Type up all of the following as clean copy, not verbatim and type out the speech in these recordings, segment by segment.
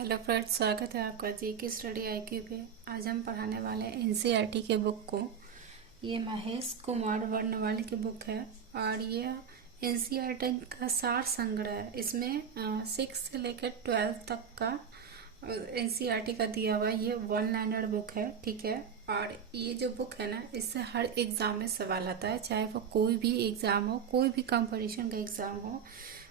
Hello friends, स्वागत है आपका जी की स्टडी आईक्यू पे। आज हम पढ़ाने वाले हैं एनसीईआरटी के बुक को। ये महेश कुमार वर्णवाल की बुक है और ये एनसीईआरटी का सार संग्रह है। इसमें 6 से लेकर 12 तक का एनसीईआरटी का दिया हुआ ये वन लाइनर बुक है, ठीक है। और ये जो बुक है ना, इससे हर एग्जाम में सवाल आता है, चाहे वो कोई भी एग्जाम हो, कोई भी कंपटीशन का एग्जाम हो,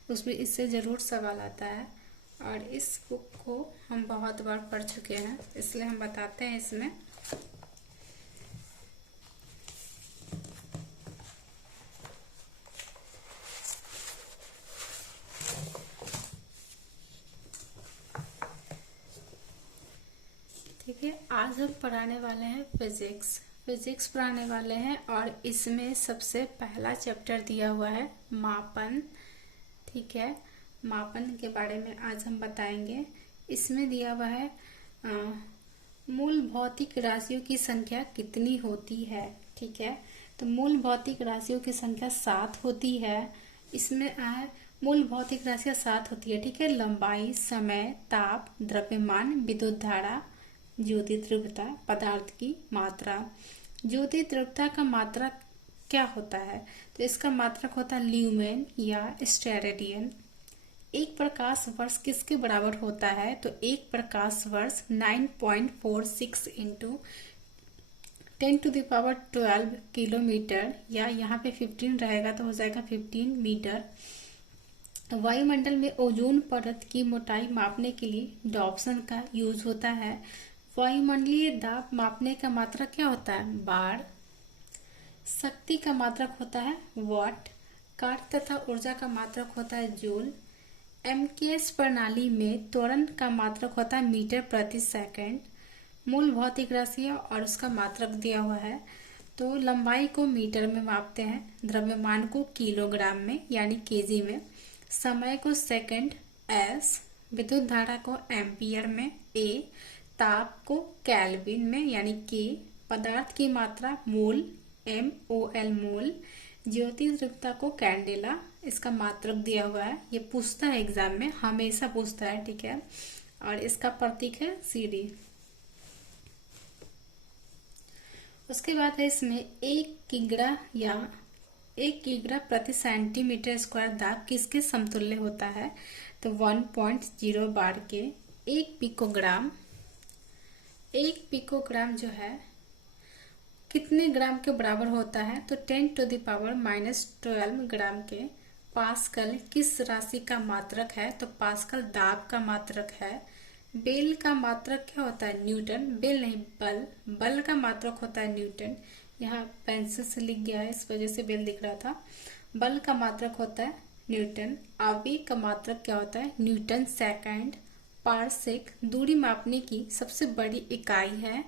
उसमें इससे ज़रूर सवाल आता है। और इस बुक को हम बहुत बार पढ़ चुके हैं, इसलिए हम बताते हैं इसमें। ठीक है, आज हम पढ़ाने वाले हैं फिजिक्स पढ़ाने वाले हैं। और इसमें सबसे पहला चैप्टर दिया हुआ है मापन, ठीक है। मापन के बारे में आज हम बताएंगे। इसमें दिया हुआ है मूल भौतिक राशियों की संख्या कितनी होती है, ठीक है। तो मूल भौतिक राशियों की संख्या 7 होती है। इसमें मूल भौतिक राशियां 7 होती है, ठीक है। लंबाई, समय, ताप, द्रव्यमान, विद्युत धारा, ज्योति तीव्रता, पदार्थ की मात्रा। ज्योति तीव्रता का मात्रा क्या होता है? तो इसका मात्रक होता है ल्यूमेन या स्टेरेडियन। एक प्रकाश वर्ष किसके बराबर होता है? तो एक प्रकाश वर्ष 9.46 इंटू 10⁻12 किलोमीटर, या यहाँ पे 15 रहेगा तो हो जाएगा 15 मीटर। वायुमंडल में ओजोन परत की मोटाई मापने के लिए डॉप्सन का यूज होता है। वायुमंडलीय दाब मापने का मात्रक क्या होता है? बार। शक्ति का मात्रक होता है वाट। कार्य तथा ऊर्जा का मात्रक होता है जूल। एमकेएस प्रणाली में त्वरण का मात्रक होता है मीटर प्रति सेकंड। मूल भौतिक राशि और उसका मात्रक दिया हुआ है। तो लंबाई को मीटर में मापते हैं, द्रव्यमान को किलोग्राम में यानी केजी में, समय को सेकंड एस, विद्युत धारा को एम्पियर में ए, ताप को केल्विन में यानी के, पदार्थ की मात्रा मोल MOL मोल, ज्योति तीव्रता को कैंडेला, इसका मात्रक दिया हुआ है। ये पूछता है एग्जाम में, हमेशा पूछता है, ठीक है। और इसका प्रतीक है CD। उसके बाद है इसमें 1 किग्रा प्रति सेंटीमीटर स्क्वायर दाब किसके समतुल्य होता है? तो 1.0 बार के। 1 पिकोग्राम जो है कितने ग्राम के बराबर होता है? तो 10⁻⁻12 ग्राम के। पास्कल किस राशि का मात्रक है? तो पास्कल दाब का मात्रक है। बेल का मात्रक क्या होता है? न्यूटन। बेल नहीं, बल का मात्रक होता है न्यूटन। यहाँ पेंसिल से लिख गया है, इस वजह से बेल दिख रहा था। बल का मात्रक होता है न्यूटन। आवेग का मात्रक क्या होता है? Newton second. पारसेक दूरी मापने की सबसे बड़ी इकाई है।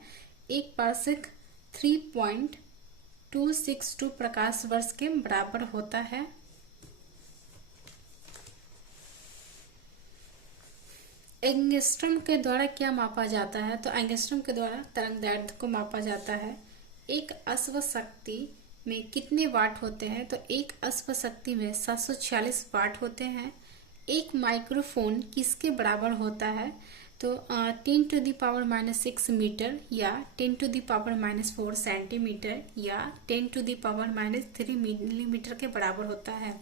एक पारसेक 3.262 प्रकाश वर्ष के बराबर होता है। एंगस्ट्रॉम के द्वारा क्या मापा जाता है? तो एंगस्ट्रॉम के द्वारा तरंगदैर्ध्य को मापा जाता है। एक अश्व शक्ति में कितने वाट होते हैं? तो एक अश्व शक्ति में 746 वाट होते हैं। एक माइक्रोफोन किसके बराबर होता है? तो 10⁻⁻6 मीटर या 10⁻⁻4 सेंटीमीटर या 10⁻⁻3 मिलीमीटर के बराबर होता है।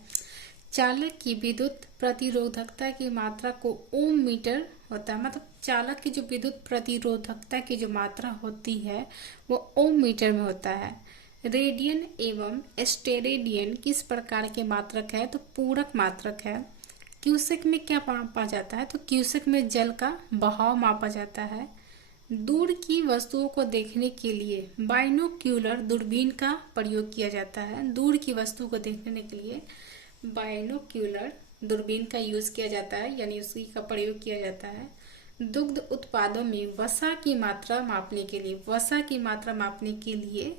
चालक की विद्युत प्रतिरोधकता की मात्रा को ओम मीटर होता है, मतलब चालक की जो विद्युत प्रतिरोधकता की जो मात्रा होती है वो ओम मीटर में होता है। रेडियन एवं स्टेरेडियन किस प्रकार के मात्रक है? तो पूरक मात्रक है। क्यूसेक में क्या मापा जाता है? तो क्यूसेक में जल का बहाव मापा जाता है। दूर की वस्तुओं को देखने के लिए बाइनोक्यूलर दूरबीन का प्रयोग किया जाता है। दूर की वस्तु को देखने के लिए बाइनोक्यूलर दूरबीन का यूज किया जाता है, यानी उसी का प्रयोग किया जाता है। दुग्ध उत्पादों में वसा की मात्रा मापने के लिए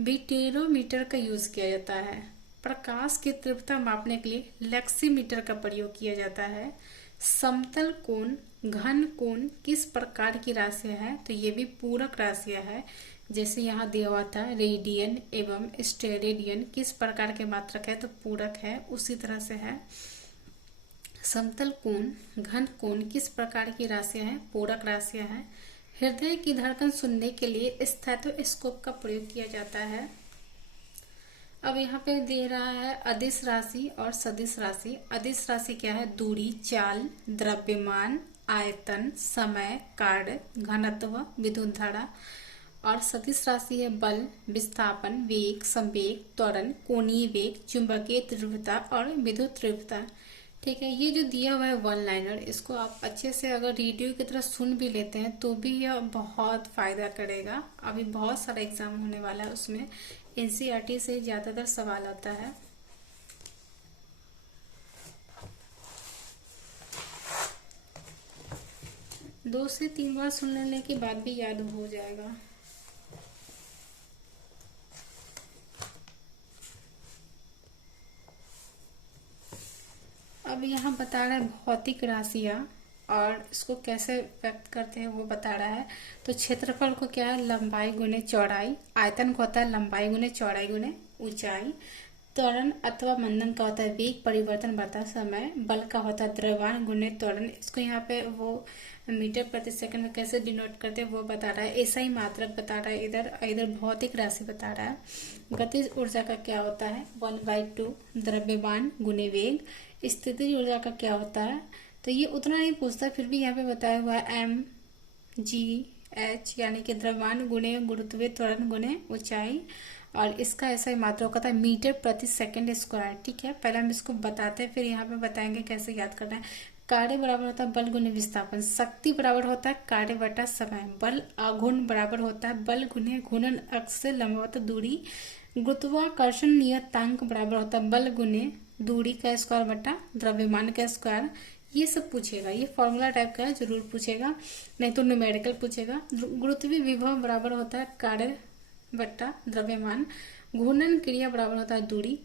विटेरोमीटर का यूज किया जाता है। प्रकाश की तीव्रता मापने के लिए लेक्सीमीटर का प्रयोग किया जाता है। समतल कोण, घन कोण किस प्रकार की राशियां है? तो ये भी पूरक राशियां है। जैसे यहाँ दिया हुआ था रेडियन एवं स्टेरेडियन किस प्रकार के मात्रक है? तो पूरक है, उसी तरह से है। समतल कोण, घन कोण किस प्रकार की राशियां हैं? पूरक राशियां हैं। हृदय की धड़कन सुनने के लिए स्टेथोस्कोप का प्रयोग किया जाता है। अब यहाँ पे दे रहा है अदिश राशि और सदिश राशि। अदिश राशि क्या है? दूरी, चाल, द्रव्यमान, आयतन, समय, कार्य, घनत्व, विद्युत धारा। और सदिश राशि है बल, विस्थापन, वेग, संवेग, त्वरण, कोणीय वेग, चुंबकीय तीव्रता और विद्युत तीव्रता। ठीक है, ये जो दिया हुआ है वन लाइनर, इसको आप अच्छे से अगर रेडियो की तरह सुन भी लेते हैं तो भी यह बहुत फायदा करेगा। अभी बहुत सारा एग्जाम होने वाला है, उसमें एनसीईआरटी से ज्यादातर सवाल आता है। दो से तीन बार सुन लेने के बाद भी याद हो जाएगा। अब यहाँ बता रहा है भौतिक राशियां और इसको कैसे व्यक्त करते हैं वो बता रहा है। तो क्षेत्रफल को क्या है? लंबाई गुने चौड़ाई। आयतन को होता है लंबाई गुने चौड़ाई गुने ऊंचाई। त्वरण अथवा मंदन का होता है वेग परिवर्तन बढ़ता समय। बल का होता है द्रव्यमान गुने त्वरण। इसको यहाँ पे वो मीटर प्रति सेकंड में कैसे डिनोट करते हैं वो बता रहा है। ऐसा ही मात्रक बता रहा है इधर। इधर भौतिक राशि बता रहा है। गतिज ऊर्जा का क्या होता है? 1/2 द्रव्यमान गुने वेग। स्थितिज ऊर्जा का क्या होता है? तो ये उतना नहीं पूछता, फिर भी यहाँ पे बताया हुआ है mgh, यानी कि द्रव्यमान गुणे गुरुत्वीय त्वरण गुणे ऊंचाई। और इसका ऐसा ही मात्रक होता है मीटर प्रति सेकंड स्क्वायर। ठीक है, पहले हम इसको बताते हैं, फिर यहाँ पे बताएंगे कैसे याद करना है। कार्य बराबर होता है बल गुने विस्थापन। शक्ति बराबर होता है कार्य बटा समय। बल आघूर्ण बराबर होता है बल गुने घूर्णन अक्ष से लंबवत दूरी। गुरुत्वाकर्षण नियतांक बराबर होता है बल गुने दूरी का स्क्वायर बटा द्रव्यमान का स्क्वायर। ये सब पूछेगा, ये फॉर्मूला टाइप का है, जरूर पूछेगा, नहीं तो न्यूमेरिकल पूछेगा। गुरुत्वीय विभव बराबर होता है कार्य बटा द्रव्यमान। घूर्णन क्रिया बराबर होता है दूरी।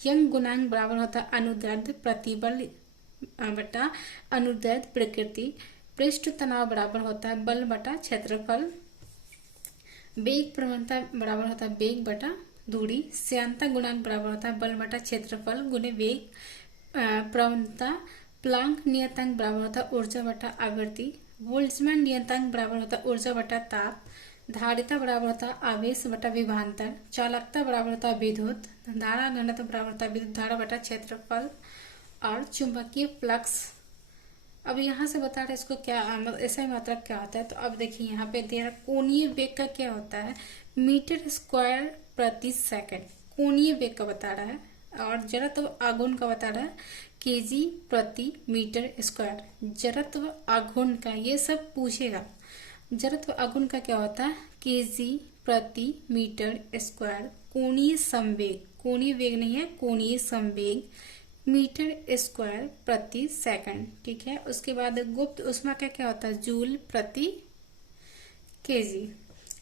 यंग गुणांक बराबर होता है अनुदैर्ध्य प्रतिबल बटा अनुदैर्ध्य प्रकृति। पृष्ठ तनाव बराबर होता है बल बटा क्षेत्रफल। वेग प्रवणता बराबर होता है वेग बटा दूरी। श्यानता गुणांक बराबर होता है बल बटा क्षेत्रफल गुने वेग प्रवणता। प्लांक नियतांक बराबर होता है ऊर्जा बटा आवृत्ति। बोल्ट्जमैन नियतांक बराबर होता है ऊर्जा बटा ताप। धारिता बराबर होता है आवेश बटा विभवांतर। चालकता बराबर होता है विद्युत धारा घनत्व बराबर होता है विद्युत धारा बटा क्षेत्रफल। और चुंबकीय फ्लक्स, अब यहाँ से बता रहे इसको क्या ऐसा ही मात्रक क्या होता है। तो अब देखिए यहाँ पे दे रहा कोणीय वेग का क्या होता है? मीटर स्क्वायर प्रति सेकंड। कोणीय वेग का बता रहा है। और जड़त्व आघूर्ण का बता रहा है केजी प्रति मीटर स्क्वायर। जड़त्व आघूर्ण का ये सब पूछेगा। जड़त्व आघूर्ण का क्या होता है? केजी प्रति मीटर स्क्वायर। कोणीय संवेग, कोणीय वेग नहीं है, कोणीय संवेग मीटर स्क्वायर प्रति सेकंड। ठीक है, उसके बाद गुप्त ऊष्मा का क्या होता है? जूल प्रति केजी।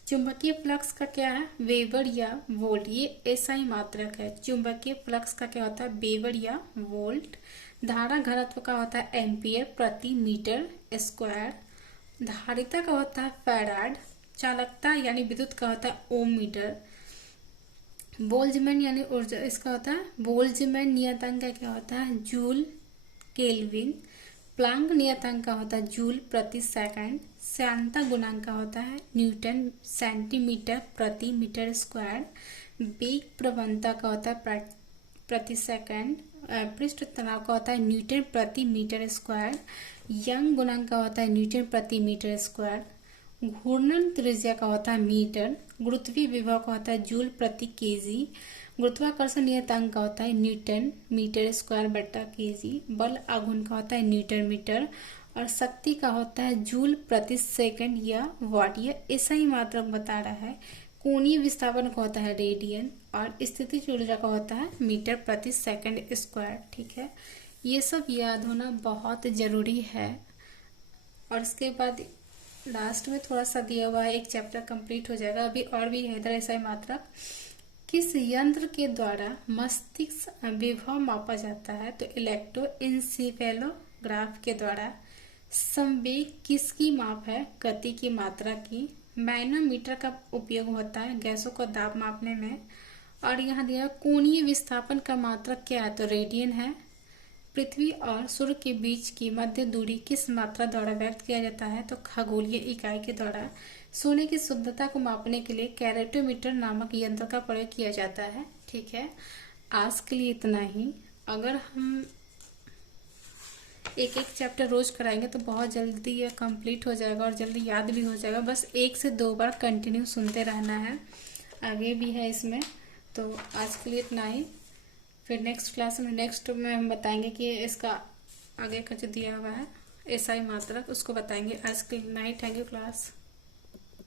चुंबकीय फ्लक्स का क्या है? वेबर या वोल्ट। ये ऐसा ही मात्रक है। चुंबकीय फ्लक्स का क्या होता है? वेबर या वोल्ट। धारा घनत्व का होता है एम्पियर प्रति मीटर स्क्वायर। धारिता का होता है फैराड। चालकता यानी विद्युत का होता है ओम मीटर। बोल्ट्जमैन यानी ऊर्जा, इसका होता है बोल्ट्जमैन नियतांक का क्या होता है? Joule kelvin. प्लांक नियतांक का होता है जूल प्रति सेकंड। श्यानता गुणांक का होता है न्यूटन सेंटीमीटर प्रति मीटर स्क्वायर। वेग प्रवणता का होता है प्रति सेकंड। पृष्ठ तनाव का होता है न्यूटन प्रति मीटर स्क्वायर। यंग गुणांक का होता है न्यूटन प्रति मीटर स्क्वायर। घूर्णन त्रिज्या का होता है मीटर। गुरुत्वीय विभव का होता है जूल प्रति केजी। गुरुत्वाकर्षण नियतांक का होता है न्यूटन मीटर स्क्वायर बटा केजी। बल आघूर्ण का होता है न्यूटन मीटर। और शक्ति का होता है जूल प्रति सेकंड या वाट। यह ऐसा ही मात्रक बता रहा है। कोणीय विस्थापन का होता है रेडियन। और स्थितिज ऊर्जा का होता है मीटर प्रति सेकंड स्क्वायर। ठीक है, ये सब याद होना बहुत जरूरी है। और इसके बाद लास्ट में थोड़ा सा दिया हुआ है, एक चैप्टर कंप्लीट हो जाएगा। अभी और भी है इधर ऐसा ही मात्रक। किस यंत्र के द्वारा मस्तिष्क विभव मापा जाता है? तो इलेक्ट्रोइंसेफेलोग्राफ के द्वारा। संवेग किसकी माप है? गति की मात्रा की। मैनोमीटर का उपयोग होता है गैसों को दाब मापने में। और यहाँ दिया कोणीय विस्थापन का मात्रक क्या है? तो रेडियन है। पृथ्वी और सूर्य के बीच की मध्य दूरी किस मात्रा द्वारा व्यक्त किया जाता है? तो खगोलीय इकाई के द्वारा। सोने की शुद्धता को मापने के लिए कैरेटोमीटर नामक यंत्र का प्रयोग किया जाता है। ठीक है, आज के लिए इतना ही। अगर हम एक एक चैप्टर रोज कराएंगे तो बहुत जल्दी ये कंप्लीट हो जाएगा और जल्दी याद भी हो जाएगा। बस 1 से 2 बार कंटिन्यू सुनते रहना है, आगे भी है इसमें। तो आज के लिए इतना ही। फिर नेक्स्ट क्लास में हम बताएंगे कि इसका आगे का जो दिया हुआ है एसआई मात्रक, उसको बताएंगे। आज के लिए इतना ही। Thank you class.